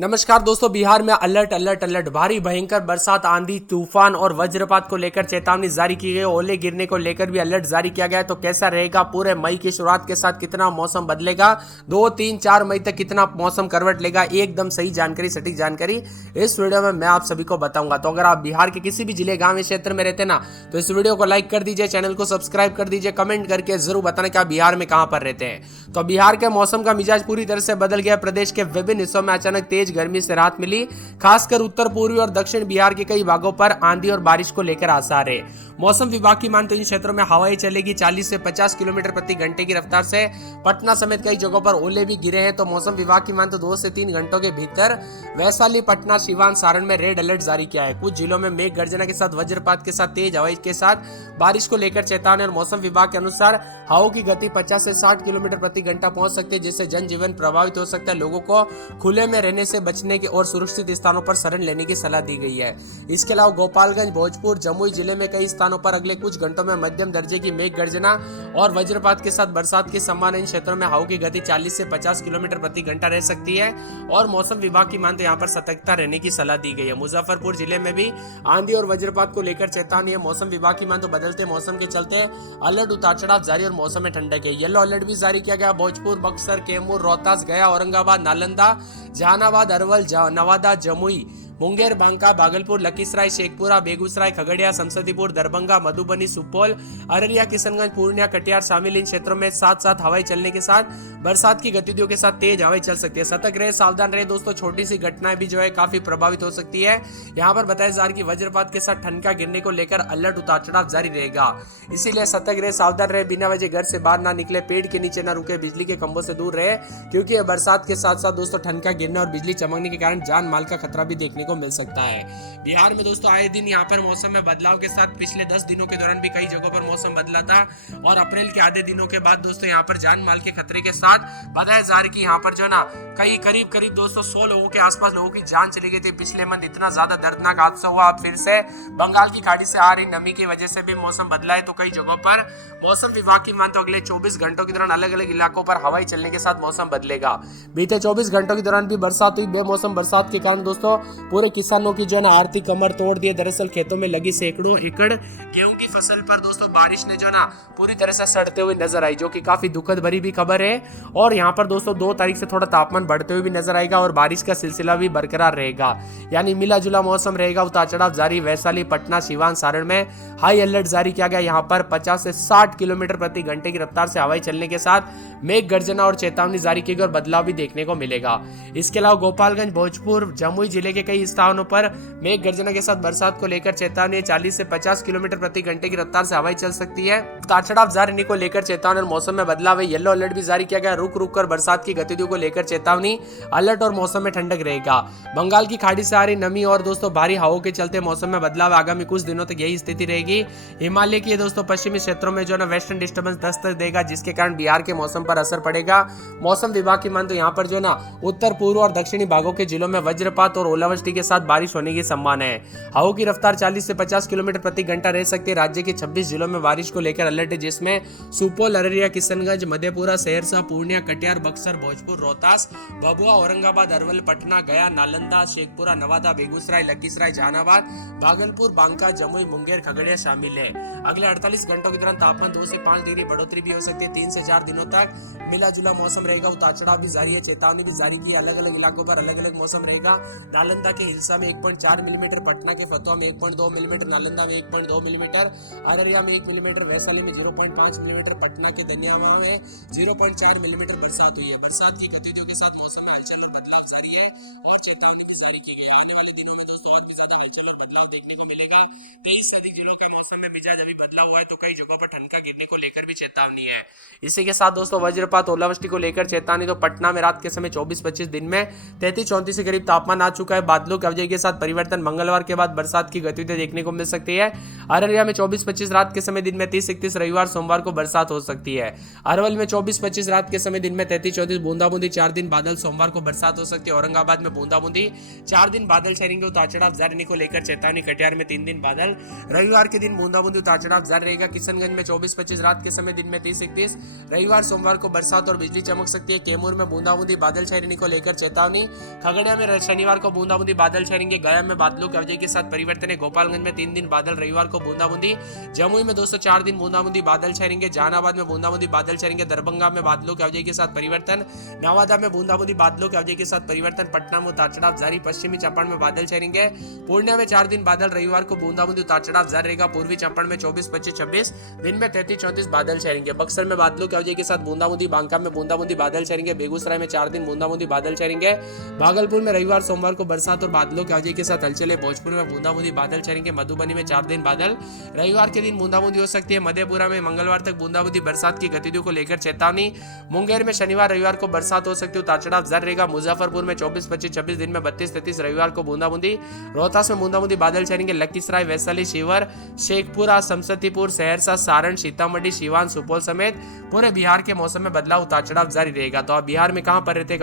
नमस्कार दोस्तों, बिहार में अलर्ट अलर्ट अलर्ट। भारी भयंकर बरसात, आंधी तूफान और वज्रपात को लेकर चेतावनी जारी की गई। ओले गिरने को लेकर भी अलर्ट जारी किया गया है। तो कैसा रहेगा पूरे मई की शुरुआत के साथ, कितना मौसम बदलेगा, 2, 3, 4 मई तक कितना मौसम करवट लेगा, एकदम सही जानकारी, सटीक जानकारी इस वीडियो में मैं आप सभी को बताऊंगा। तो अगर आप बिहार के किसी भी जिले, गांव या क्षेत्र में रहते ना, तो इस वीडियो को लाइक कर दीजिए, चैनल को सब्सक्राइब कर दीजिए, कमेंट करके जरूर बताना कि आप बिहार में कहां पर रहते हैं। तो बिहार के मौसम का मिजाज पूरी तरह से बदल गया। प्रदेश के विभिन्न हिस्सों में अचानक तेज गर्मी से राहत मिली। खासकर उत्तर पूर्वी और दक्षिण बिहार के कई भागों पर आंधी और बारिश को लेकर आसार है। मौसम विभाग की माने तो इन क्षेत्रों में हवाएं चलेगी 40 से 50 किलोमीटर प्रति घंटे की रफ्तार से। पटना समेत कई जगहों पर ओले भी गिरे हैं। तो मौसम विभाग की माने तो 2 से 3 घंटों के भीतर वैशाली, पटना, सीवान, सारण में रेड अलर्ट जारी किया है। कुछ जिलों में मेघ गर्जना के साथ, वज्रपात के साथ, तेज हवाई के साथ बारिश को लेकर चेतावनी। और मौसम विभाग के अनुसार हवाओं की गति 50 से 60 किलोमीटर प्रति घंटा पहुंच सकती है, जिससे जनजीवन प्रभावित हो सकता है। लोगों को खुले में रहने से बचने की और सुरक्षित स्थानों पर शरण लेने की सलाह दी गई है। इसके अलावा गोपालगंज, भोजपुर, जमुई जिले में कई स्थानों पर अगले कुछ घंटों में मध्यम दर्जे की मेघ गर्जना और वज्रपात के साथ बरसात की संभावना। इन क्षेत्रों में हवाओं की गति 40 से 50 किलोमीटर प्रति घंटा रह सकती है और मौसम विभाग की माने तो यहाँ पर सतर्कता रहने की सलाह दी गई है। मुजफ्फरपुर जिले में भी आंधी और वज्रपात को लेकर चेतावनी है। मौसम विभाग की माने तो बदलते मौसम के चलते अलर्ट, उतार चढ़ाव जारी और मौसम में ठंडक है। येलो अलर्ट भी जारी किया गया। भोजपुर, बक्सर, कैमूर, रोहतास, गया, औरंगाबाद, नालंदा, जहानाबाद, अरवल, नवादा, जमुई, मुंगेर, बांका, भागलपुर, लखीसराय, शेखपुरा, बेगूसराय, खगड़िया, समस्तीपुर, दरभंगा, मधुबनी, सुपौल, अररिया, किशनगंज, पूर्णिया, कटिहार शामिल। इन क्षेत्रों में साथ साथ हवाएं चलने के साथ बरसात की गतिविधियों के साथ तेज हवाएं चल सकती है। सतर्क रहे, सावधान रहे दोस्तों। छोटी सी घटनाएं भी जो है काफी प्रभावित हो सकती है। यहाँ पर बताया जा रहा है कि वज्रपात के साथ ठनका गिरने को लेकर अलर्ट, उतार चढ़ाव जारी रहेगा। इसीलिए सतर्क रहे, सावधान रहे, बिना वजह घर से बाहर ना निकले, पेड़ के नीचे ना रुके, बिजली के खंभों से दूर रहे, क्योंकि बरसात के साथ साथ दोस्तों ठनका गिरने और बिजली चमकने के कारण जान माल का खतरा भी देखने को मिल सकता है। बिहार में दोस्तों आए दिन यहाँ पर मौसम में बदलाव के साथ पिछले 10 दिनों के दौरान भी कई जगहों पर मौसम बदला था और अप्रैल के आधे दिनों के बाद दोस्तों यहाँ पर जान माल के खतरे के साथ बताया जा रहा है कि यहाँ पर जो ना कई करीब दोस्तों 100 लोगों के आसपास लोगों की जान चली गई थी। पिछले मंथ इतना ज्यादा दर्दनाक हादसा हुआ। अब फिर से बंगाल की खाड़ी से आ रही नमी की वजह से भी मौसम बदला है। तो कई जगहों पर मौसम विभाग की माने तो अगले 24 घंटों के दौरान अलग अलग इलाकों पर हवाई चलने के साथ मौसम बदलेगा। बीते 24 घंटों के दौरान भी बरसात हुई। बेमौसम बरसात के कारण दोस्तों पूरे किसानों की जो ना आर्थिक कमर तोड़ दिए। दरअसल खेतों में लगी सैकड़ों एकड़ गेहूं की फसल पर दोस्तों बारिश ने जो ना पूरी तरह से सड़ते हुए नजर आई, जो कि काफी दुखद भरी भी खबर है। और यहाँ पर दोस्तों 2 तारीख से थोड़ा तापमान बढ़ते हुए भी नजर आएगा और बारिश का सिलसिला भी बरकरार रहेगा, यानी मिला जुला मौसम रहेगा। उतार चढ़ाव जारी। वैशाली, पटना, सीवान, सारण में हाई अलर्ट जारी किया गया। यहाँ पर 50 से 60 किलोमीटर प्रति घंटे की रफ्तार से हवाई चलने के साथ मेघ गर्जना और चेतावनी जारी की गई और बदलाव भी देखने को मिलेगा। इसके अलावा गोपालगंज, भोजपुर, जमुई जिले के कई स्थानों पर मेघ गर्जना के साथ बरसात को लेकर चेतावनी। 40 से 50 किलोमीटर प्रति घंटे की रफ्तार से हवाई चल सकती है। उतार चढ़ाव जारी को लेकर चेतावनी और मौसम में बदलाव है। येलो अलर्ट भी जारी किया गया। रुक रुक कर बरसात की गतिविधियों को लेकर चेतावनी, अलर्ट और मौसम में ठंडक रहेगा। बंगाल की खाड़ी से आ रही नमी और दोस्तों भारी हवाओं के चलते मौसम में बदलाव। आगामी कुछ दिनों तक यही स्थिति रहेगी। हिमालय की दोस्तों पश्चिमी क्षेत्रों में जो ना वेस्टर्न डिस्टर्बेंस दस्तक देगा, जिसके कारण बिहार के मौसम पर असर पड़ेगा। मौसम विभाग की माने तो यहाँ पर जो ना उत्तर पूर्व और दक्षिणी भागों के जिलों में वज्रपात और ओलावृष्टि के साथ बारिश होने की संभावना है। हवाओं की रफ्तार 40 से 50 किलोमीटर प्रति घंटा रह सकती है। राज्य के 26 जिलों में बारिश को लेकर अलर्ट है, जिसमें सुपौल, अररिया, किशनगंज, मधेपुरा, सहरसा, पूर्णिया, कटिहार, बक्सर, भोजपुर, रोहतास, भभुआ, औरंगाबाद, अरवल, पटना, गया, नालंदा, शेखपुरा, नवादा, बेगूसराय, लखीसराय, जहानाबाद, भागलपुर, बांका, जमुई, मुंगेर, खगड़िया शामिल है। अगले 48 घंटों के दौरान तापमान 2 से 5 डिग्री बढ़ोतरी भी हो सकती है। 3 से 4 दिनों तक मिला जुला मौसम रहेगा। उतार चढ़ाव भी जारी है। चेतावनी भी जारी की। अलग अलग इलाकों पर अलग अलग मौसम रहेगा। नालंदा के हिलसा में 1.4 मिलीमीटर, पटना के फतुहा में 1.2 मिलीमीटर, नालंदा में 1.2 मिलीमीटर, अररिया में 1 मिलीमीटर, वैशाली में 0.5 मिलीमीटर, पटना के दनियावा में 0.4 मिलीमीटर बरसात हुई है। बरसात की गतिविधियों के साथ मौसम में हलचल और बदलाव जारी है और चेतावनी भी जारी की गई है। आने वाले दिनों में दोस्तों और भी ज्यादा हलचल और बदलाव देखने को मिलेगा। 23 से अधिक जिलों के मौसम में मिजाज अभी बदला हुआ है, तो कई जगहों पर ठनका गिरने को लेकर भी चेतावनी है। इसी के साथ दोस्तों वज्रपात, ओलावृष्टि को लेकर चेतावनी। तो पटना में रात के समय 24-25 दिन में 33-34 के करीब तापमान आ चुका है। बादलों बादलों के अवजय के साथ परिवर्तन, मंगलवार के बाद बरसात की गतिविधि देखने को मिल सकती है। अररिया में 24-25 रात के समय दिन में 30-31, रविवार सोमवार को बरसात हो सकती है। अरवल में 24-25 रात के समय दिन में 33-34 बूंदाबूंदी, 4 दिन बादल, सोमवार को बरसात हो सकती है। औरंगाबाद में बूंदाबूंदी, 4 दिन बादल छाएंगे, उतार चढ़ाव जारी रहने को लेकर चेतावनी। कटिहार में 3 दिन बादल, रविवार के दिन बूंदाबूंदी, उतार चढ़ाव जारी रहेगा। किशनगंज में 24-25 रात के समय दिन में 30-31, रविवार सोमवार को बरसात और बिजली चमक सकती है। कैमूर में बूंदाबूंदी, बादल छाए रहने को लेकर चेतावनी। खगड़िया में शनिवार को बूंदाबूंदी, बादल छाएंगे। गया में बादलों के अवजय के साथ परिवर्तन है। गोपालगंज में 3 दिन बादल, रविवार को बूंदाबूंदी। जमुई में 204 दिन बूंदाबूंदी, बादल छाएंगे। जहानाबाद में बूंदाबूंदी, बादल छाएंगे। दरभंगा में बादलों के अवजय के साथ परिवर्तन। नवादा में बूंदाबूंदी, बादलों के अवजय के साथ परिवर्तन। पटना में उतार चढ़ाव जारी। पश्चिमी चंपारण में बादल छाएंगे। पूर्णिया में 4 दिन बादल, रविवार को बूंदाबूंदी, उतार चढ़ाव जारी रहेगा। पूर्वी चंपारण में 24-25-26, दिन में 33-34 बादल छाएंगे। बक्सर में बादलों के अवजय के साथ बूंदाबूंदी। बांका में बूंदाबूंदी, बादल छाएंगे। बेगूसराय में 4 दिन बूंदाबूंदी, बादल छाएंगे। भागलपुर में रविवार सोमवार को बरसात और बादलों के अवजय के साथ हलचल है। भोजपुर में बूंदाबूंदी, बादल छाएंगे। मधुबनी में 4 दिन बादल, रविवार के दिन बूंदाबूंदी हो सकती है। मधेपुरा में मंगलवार तक बूंदाबूंदी, बरसात की गतिविधियों को लेकर चेतावनी। मुंगेर में शनिवार रविवार को बरसात हो सकती है, उतार चढ़ाव जारी रहेगा। मुजफ्फरपुर में 24-25-26, दिन में 32-33, रविवार को बूंदाबूंदी। रोहतास में बूंदाबूंदी, बादल छाएंगे। लखीसराय, वैशाली, शिवर, शेखपुरा, समस्तीपुर, सहरसा, सारण, सीतामढ़ी, सिवान, सुपौल समेत पूरे बिहार के मौसम में बदलाव, उतार चढ़ाव जारी रहेगा। तो आप बिहार में कहां पर रहते हैं